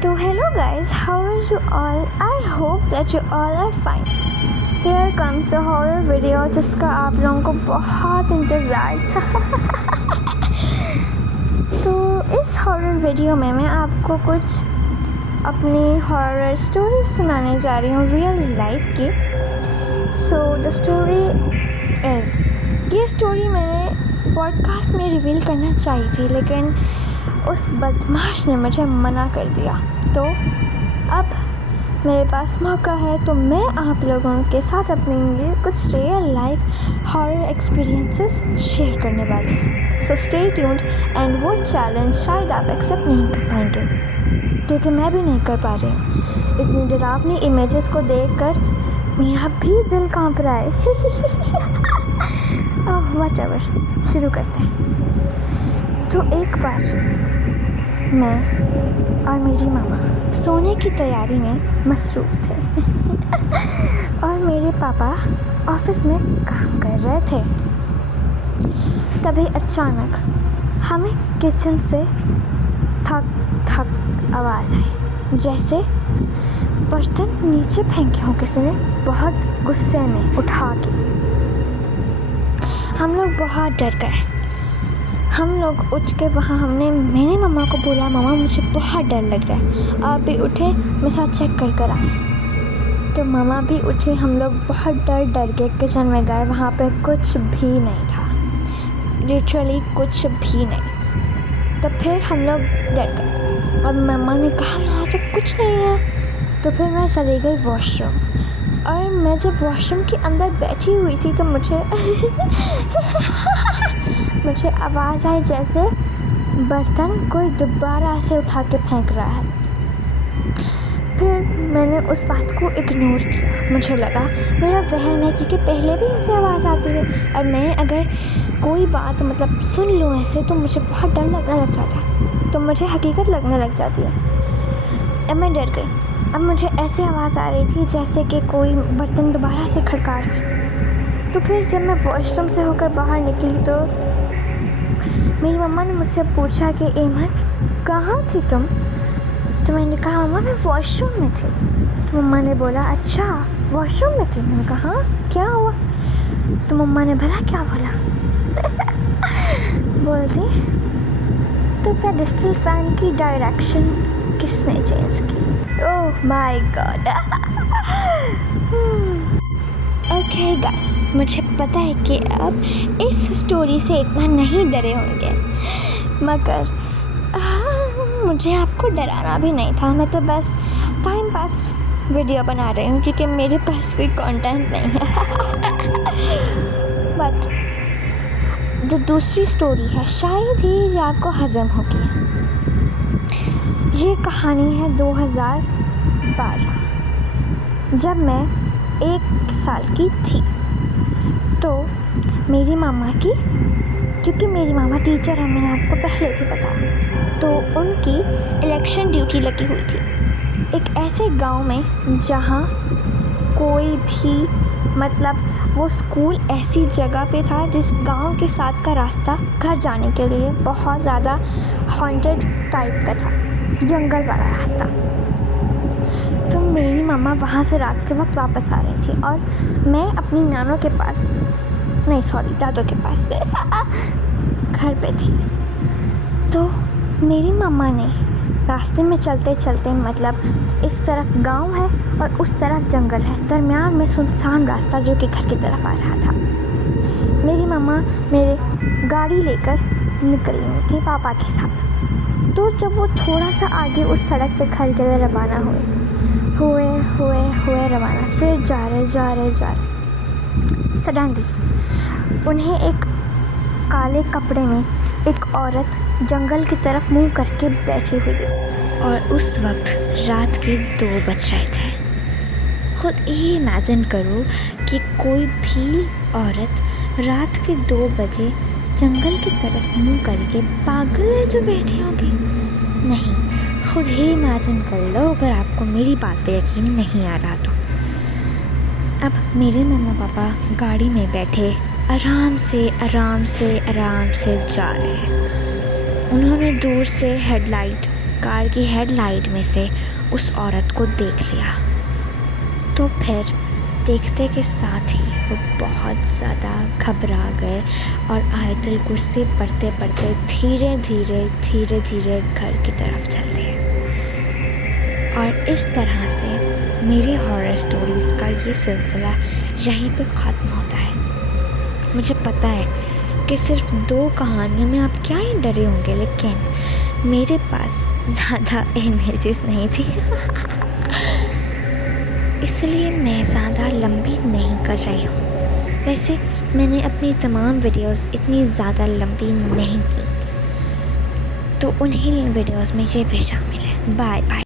So hello guys, how are you all? I hope that you all are fine. Here comes the horror video जिसका आप लोगों को बहुत इंतज़ार था। तो इस हॉरर वीडियो में मैं आपको कुछ अपनी हॉरर स्टोरी सुनाने जा रही हूँ रियल लाइफ की। सो द स्टोरी इज़, ये स्टोरी मैंने पॉडकास्ट में रिवील करना चाहिए थी लेकिन उस बदमाश ने मुझे मना कर दिया। तो अब मेरे पास मौका है तो मैं आप लोगों के साथ अपने कुछ real life horror experiences share करने वाली हूँ। सो स्टे ट्यून्ड एंड वो चैलेंज शायद आप एक्सेप्ट नहीं कर पाएंगे क्योंकि मैं भी नहीं कर पा रही हूँ। इतनी डरावनी इमेजेस को देखकर मेरा भी दिल कांप रहा है। ओह व्हाटएवर, शुरू करते हैं। तो एक बार मैं और मेरी मामा सोने की तैयारी में मसरूफ़ थे और मेरे पापा ऑफिस में काम कर रहे थे। तभी अचानक हमें किचन से थक थक आवाज़ आई, जैसे बर्तन नीचे फेंके हों किसी ने बहुत गुस्से में उठा के। हम लोग बहुत डर गए। हम लोग उठ के मैंने मम्मा को बोला, मम्मा मुझे बहुत डर लग रहा है, आप भी उठे मेरे साथ चेक कर आए। तो मम्मा भी उठी, हम लोग बहुत डर के किचन में गए। वहाँ पे कुछ भी नहीं था, लिटरली कुछ भी नहीं। तो फिर हम लोग डर गए और मम्मा ने कहा यहाँ तो कुछ नहीं है। तो फिर मैं चली गई वॉशरूम और मैं जब वॉशरूम के अंदर बैठी हुई थी तो मुझे आवाज़ आई जैसे बर्तन कोई दोबारा से उठा के फेंक रहा है। फिर मैंने उस बात को इग्नोर किया। मुझे लगा मेरा वहम है क्योंकि पहले भी ऐसे आवाज़ आती है और मैं अगर कोई बात सुन लूँ ऐसे तो मुझे बहुत डर लगने लग जाता है, तो मुझे हकीकत लगने लग जाती है। अब मैं डर गई। अब मुझे ऐसे आवाज़ आ रही थी जैसे कि कोई बर्तन दोबारा से खड़का रहा है। तो फिर जब मैं वॉशरूम से होकर बाहर निकली तो मेरी मम्मा ने मुझसे पूछा कि एमन कहाँ थी तुम? तो मैंने कहा मम्मा मैं वॉशरूम में थी। तो मम्मा ने बोला अच्छा वॉशरूम में थी? मैंने कहा हाँ, क्या हुआ? तो मम्मा ने भला क्या बोला? बोलती तो पेडिस्टल फैन की डायरेक्शन किसने चेंज की? Oh my God. Okay guys, मुझे पता है कि आप इस स्टोरी से इतना नहीं डरे होंगे, मगर मुझे आपको डराना भी नहीं था। मैं तो बस टाइम पास वीडियो बना रही हूँ क्योंकि मेरे पास कोई कंटेंट नहीं है। बट जो दूसरी स्टोरी है शायद ही ये आपको हज़म होगी। ये कहानी है 2012, जब मैं 1 साल की थी। तो मेरी मामा की, क्योंकि मेरी मामा टीचर है, मैंने आपको पहले भी बताया, तो उनकी इलेक्शन ड्यूटी लगी हुई थी एक ऐसे गांव में जहां कोई भी वो स्कूल ऐसी जगह पे था जिस गांव के साथ का रास्ता घर जाने के लिए बहुत ज़्यादा हॉन्टेड टाइप का था, जंगल वाला रास्ता। तो मेरी मामा वहाँ से रात के वक्त वापस आ रही थी और मैं अपनी नानों के पास, नहीं सॉरी दादों के पास घर पे थी। तो मेरी मामा ने रास्ते में चलते चलते इस तरफ गांव है और उस तरफ जंगल है, दरमियान में सुनसान रास्ता जो कि घर की तरफ आ रहा था। मेरी मामा मेरे गाड़ी लेकर निकल रही थी पापा के साथ। तो जब वो थोड़ा सा आगे उस सड़क पे घर के लिए रवाना हुए रवाना, स्ट्रेट जा रहे सडनली उन्हें एक काले कपड़े में एक औरत जंगल की तरफ मुंह करके बैठी हुई थी और उस वक्त रात के 2 बज रहे थे। खुद ही इमेजिन करो कि कोई भी औरत रात के 2 बजे जंगल की तरफ मुंह करके पागल है जो बैठी होगी। नहीं, खुद ही इमेजिन कर लो अगर आपको मेरी बात पे यकीन नहीं आ रहा तो। अब मेरे मम्मा पापा गाड़ी में बैठे आराम से जा रहे हैं। उन्होंने दूर से हेडलाइट कार की हेडलाइट में से उस औरत को देख लिया। तो फिर देखते के साथ ही वो बहुत ज़्यादा घबरा गए और आयतुल कुर्सी पढ़ते पढ़ते धीरे धीरे घर की तरफ चल दिए। और इस तरह से मेरी हॉरर स्टोरीज़ का ये सिलसिला यहीं पे ख़त्म होता है। मुझे पता है कि सिर्फ 2 कहानियों में आप क्या ही डरे होंगे, लेकिन मेरे पास ज़्यादा इमेजेस नहीं थी इसलिए मैं ज़्यादा लंबी नहीं कर रही हूँ। वैसे मैंने अपनी तमाम वीडियोस इतनी ज़्यादा लंबी नहीं की, तो उन्हीं वीडियोस में ये भी शामिल है। Bye bye.